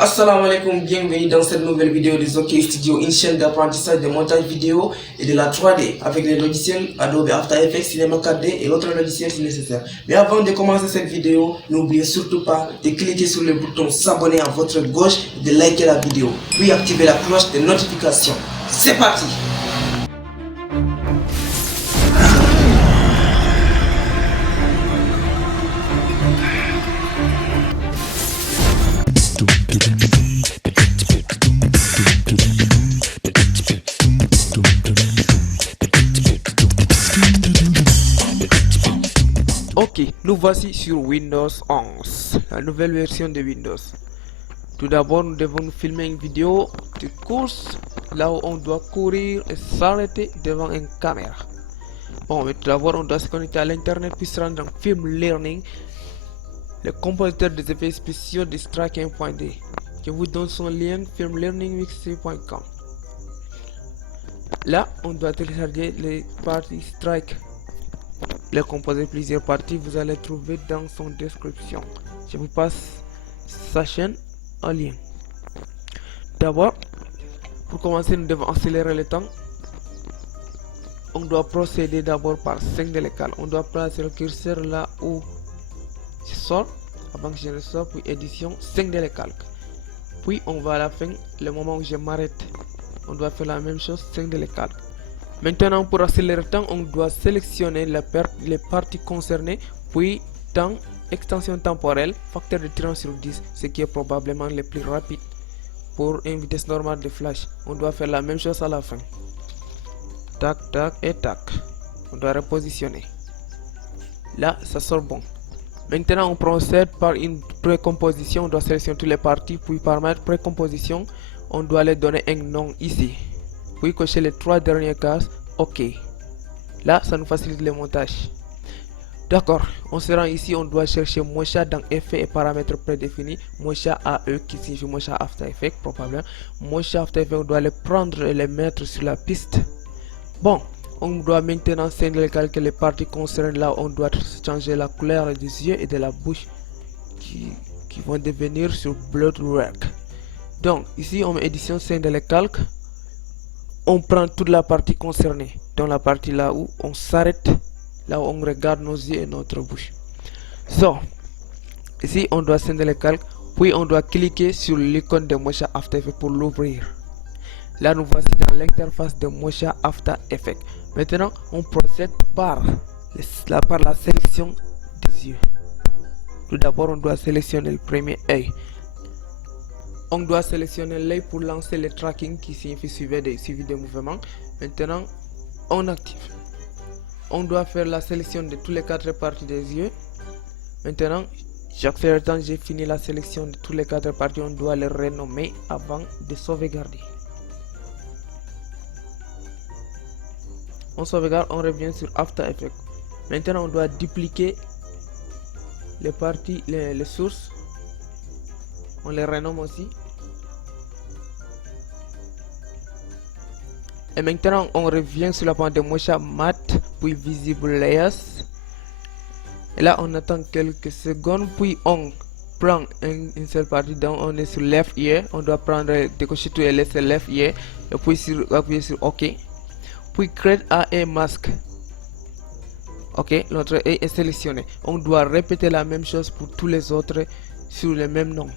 Assalamu alaikum, bienvenue dans cette nouvelle vidéo de Zoké Studio, une chaîne d'apprentissage de montage vidéo et de la 3D avec les logiciels Adobe After Effects, Cinema 4D et autres logiciels si nécessaire. Mais avant de commencer cette vidéo, n'oubliez surtout pas de cliquer sur le bouton s'abonner à votre gauche et de liker la vidéo, puis activer la cloche de notification. C'est parti! Ok, nous voici sur Windows 11, la nouvelle version de Windows. Tout d'abord, nous devons filmer une vidéo de course, là où on doit courir et s'arrêter devant une caméra. Bon, mais tout d'abord, on doit se connecter à l'internet puis se rendre dans Film Learning, le compositeur des effets spéciaux de Strike 1.d. Je vous donne son lien filmlearningmixer.com. Là, on doit télécharger les parties Strike. Les composer plusieurs parties, vous allez trouver dans son description. Je vous passe sa chaîne en lien. D'abord, pour commencer, nous devons accélérer le temps. On doit procéder d'abord par 5 de l'école. On doit placer le curseur là où je sors, avant que je ne sorte, puis édition 5 de l'école. Puis on va à la fin, le moment où je m'arrête. On doit faire la même chose, 5 de l'école. Maintenant, pour accélérer le temps, on doit sélectionner les parties concernées, puis temps, extension temporelle, facteur de 30 sur 10, ce qui est probablement le plus rapide pour une vitesse normale de flash. On doit faire la même chose à la fin. Tac, tac et tac. On doit repositionner. Là, ça sort bon. Maintenant, on procède par une précomposition. On doit sélectionner toutes les parties, puis par précomposition, on doit les donner un nom ici. Puis cocher les 3 dernières cases, ok. Là, ça nous facilite le montage. D'accord, on se rend ici, on doit chercher Mocha dans effets et paramètres prédéfinis. Mocha AE qui signifie Mocha After Effects, probablement. Mocha After Effects, on doit les prendre et les mettre sur la piste. Bon, on doit maintenant sélectionner les parties concernées. Là, on doit changer la couleur des yeux et de la bouche qui vont devenir sur Bloodwork. Donc, ici, on met édition 5 de calque. On prend toute la partie concernée, dans la partie là où on s'arrête, là où on regarde nos yeux et notre bouche. Ici on doit scinder le calque, puis on doit cliquer sur l'icône de Mocha After Effects pour l'ouvrir. Là nous voici dans l'interface de Mocha After Effects. Maintenant on procède par la sélection des yeux. Tout d'abord on doit sélectionner le premier œil. On doit sélectionner l'œil pour lancer le tracking qui signifie suivi des mouvements. Maintenant, on active. On doit faire la sélection de tous les 4 parties des yeux. Maintenant, j'accélère le temps, j'ai fini la sélection de tous les 4 parties. On doit les renommer avant de sauvegarder. On sauvegarde, on revient sur After Effects. Maintenant, on doit dupliquer les parties, les sources. On les renomme aussi. Et maintenant, on revient sur la pente de Mocha Matte, puis Visible Layers. Et là, on attend quelques secondes, puis on prend une seule partie. Donc, on est sur Left Ear. On doit prendre, décocher tout et laisser Left Ear. Et puis appuyer sur OK. Puis Create a Mask. OK, notre œil est sélectionné. On doit répéter la même chose pour tous les autres sur le même nom.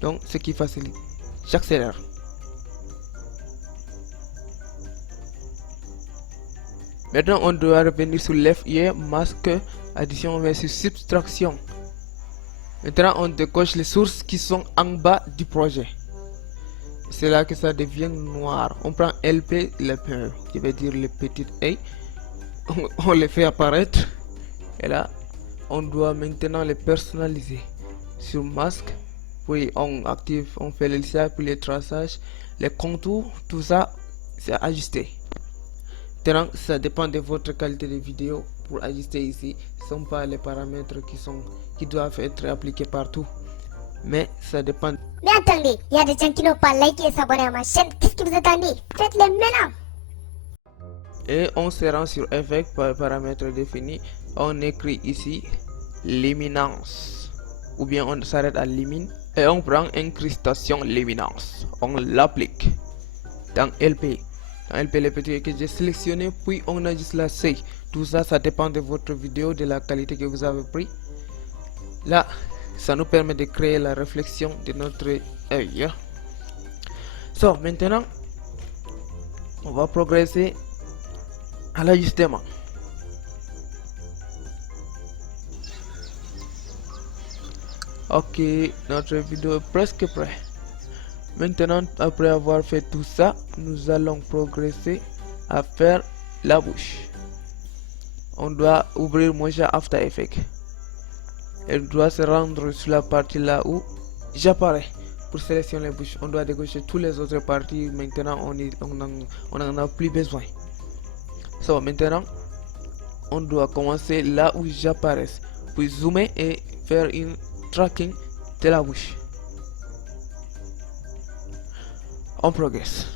Donc, ce qui facilite. J'accélère. Maintenant, on doit revenir sur Left Ear, Masque, addition, on va sur Subtraction. Maintenant, on décoche les sources qui sont en bas du projet. C'est là que ça devient noir. On prend LP, qui veut dire le petit œil. On les fait apparaître. Et là, on doit maintenant les personnaliser. Sur Masque. Puis on active, on fait le lissage, puis le traçage, les contours, tout ça, c'est ajusté. Maintenant, ça dépend de votre qualité de vidéo. Pour ajuster ici, ce ne sont pas les paramètres qui doivent être appliqués partout. Mais ça dépend. Mais attendez, il y a des gens qui n'ont pas liké et s'abonné à ma chaîne. Qu'est-ce que vous attendez? Faites-le maintenant. Et on se rend sur Effect, paramètres définis. On écrit ici l'éminence. Ou bien on s'arrête à limine. Et on prend incrustation lumineuse. On l'applique dans LP. Dans LP, les petits que j'ai sélectionné, puis on ajuste la seuil. Tout ça, ça dépend de votre vidéo, de la qualité que vous avez pris. Là, ça nous permet de créer la réflexion de notre œil. So, maintenant, on va progresser à l'ajustement. Ok, notre vidéo est presque prête. Maintenant, après avoir fait tout ça, nous allons progresser à faire la bouche. On doit ouvrir Motion After Effects. Elle doit se rendre sur la partie là où j'apparais. Pour sélectionner les bouches, on doit décocher toutes les autres parties. Maintenant, on n'en a plus besoin. So, maintenant, on doit commencer là où j'apparais. Puis zoomer et faire une tracking de la bouche. On progresse.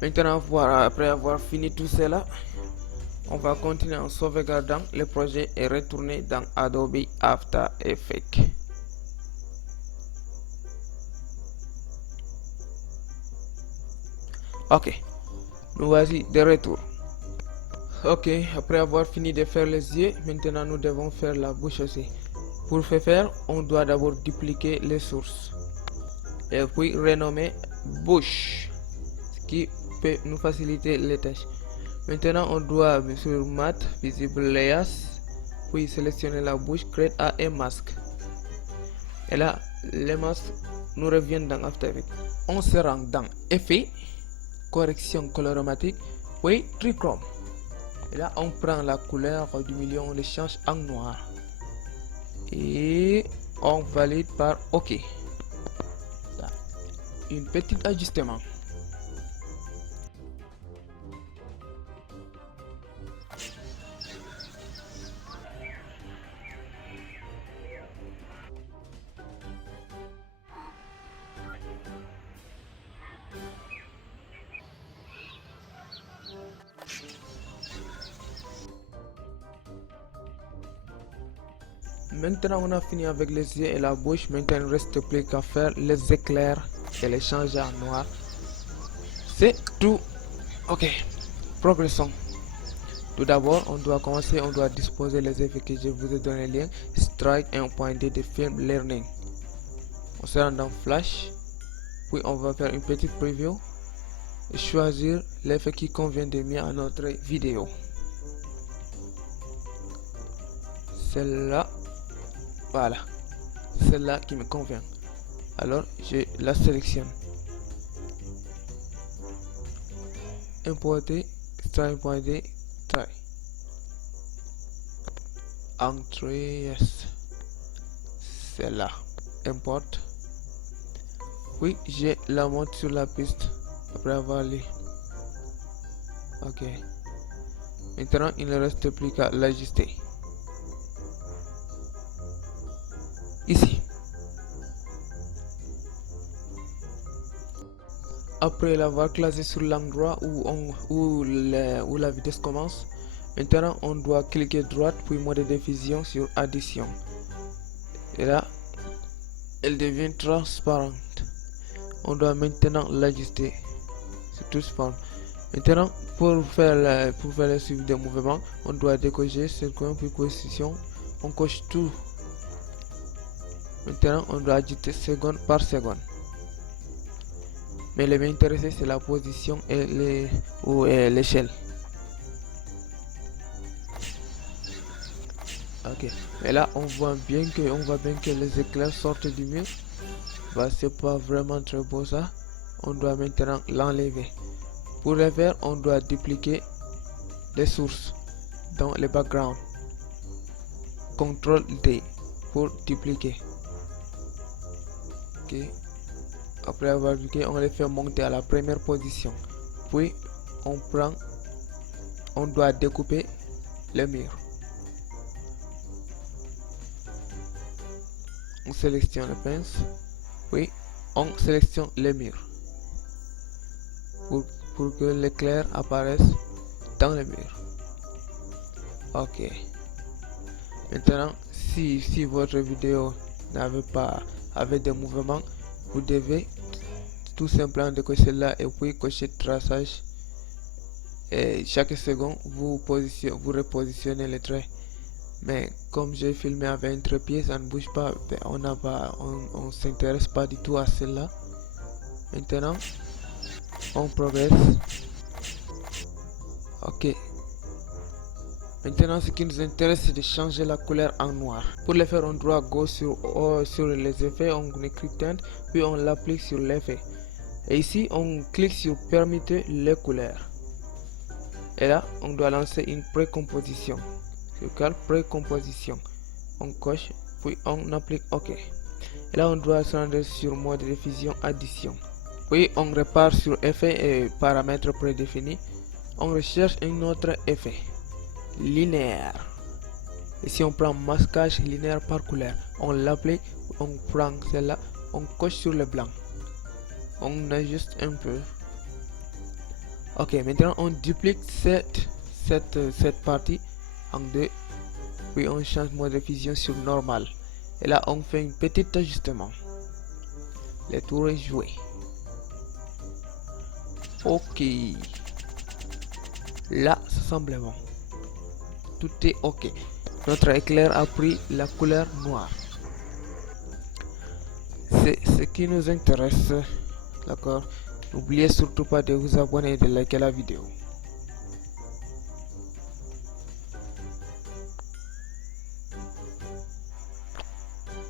Maintenant, voilà, après avoir fini tout cela, on va continuer en sauvegardant le projet et retourner dans Adobe After Effects. Ok, nous voici de retour. Ok, après avoir fini de faire les yeux, maintenant nous devons faire la bouche aussi. Pour ce faire, on doit d'abord dupliquer les sources et puis renommer bouche, ce qui peut nous faciliter les tâches. Maintenant, on doit sur Math, Visible Layers, puis sélectionner la bouche, créer un masque. Et là, les masques nous reviennent dans After Effects. On se rend dans Effet, Correction coloromatique, puis Trichrome. Et là, on prend la couleur du milieu, on le change en noir. Et on valide par OK. Là, un petit ajustement. Maintenant on a fini avec les yeux et la bouche. Maintenant il ne reste plus qu'à faire les éclairs et les changer en noir. C'est tout. Ok, progressons. Tout d'abord, on doit commencer, on doit disposer les effets que je vous ai donné lien. Strike 1.2 de film learning. On se rend dans Flash. Puis on va faire une petite preview et choisir l'effet qui convient de mieux à notre vidéo. Celle-là. Voilà, celle-là qui me convient. Alors je la sélectionne. Importer, try.d, try. Entrée, yes. Celle-là. Import. Oui, je la monte sur la piste après avoir lu. Ok. Maintenant, il ne reste plus qu'à l'ajuster. Ici. Après l'avoir classé sur l'endroit où la vitesse commence, maintenant on doit cliquer droite puis mode de diffusion sur addition. Et là, elle devient transparente. On doit maintenant l'ajuster sur toute forme. Maintenant, pour faire le suivi des mouvements, on doit décocher ce coin puis position. On coche tout. Maintenant, on doit ajouter seconde par seconde. Mais le bien intéressé, c'est la position et l'échelle. Ok. Et là, on voit bien que les éclairs sortent du mur. Bah, c'est pas vraiment très beau ça. On doit maintenant l'enlever. Pour le faire, on doit dupliquer les sources dans le background. CTRL D pour dupliquer. Ok. Après avoir dupliqué, on les fait monter à la première position. Puis on doit découper le mur. on sélectionne la pince, puis on sélectionne les murs pour que l'éclair apparaisse dans les murs. Ok. Maintenant, si votre vidéo avait des mouvements, vous devez tout simplement décocher là et puis cocher traçage. Et chaque seconde, vous repositionnez les traits. Mais comme j'ai filmé avec un trépied, ça ne bouge pas. On s'intéresse pas du tout à cela. Maintenant, on progresse. Ok. Maintenant, ce qui nous intéresse, c'est de changer la couleur en noir. Pour le faire, on doit go sur les effets, on écrit teinte, puis on l'applique sur l'effet. Et ici, on clique sur permettre les couleurs. Et là, on doit lancer une précomposition. Sur quelle précomposition? On coche, puis on applique OK. Et là, on doit se rendre sur mode de diffusion addition. Puis on repart sur effet et paramètres prédéfinis. On recherche un autre effet linéaire. Et si on prend masquage linéaire par couleur, on l'applique, on prend celle-là, on coche sur le blanc. On ajuste un peu. Ok, maintenant on duplique cette partie en deux. Puis on change mode de fusion sur normal. Et là on fait un petit ajustement. Le tour est joué. Ok. Là ça semble bon. Tout est ok. Notre éclair a pris la couleur noire. C'est ce qui nous intéresse. D'accord. N'oubliez surtout pas de vous abonner et de liker la vidéo.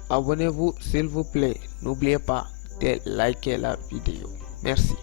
Abonnez-vous s'il vous plaît. N'oubliez pas de liker la vidéo. Merci.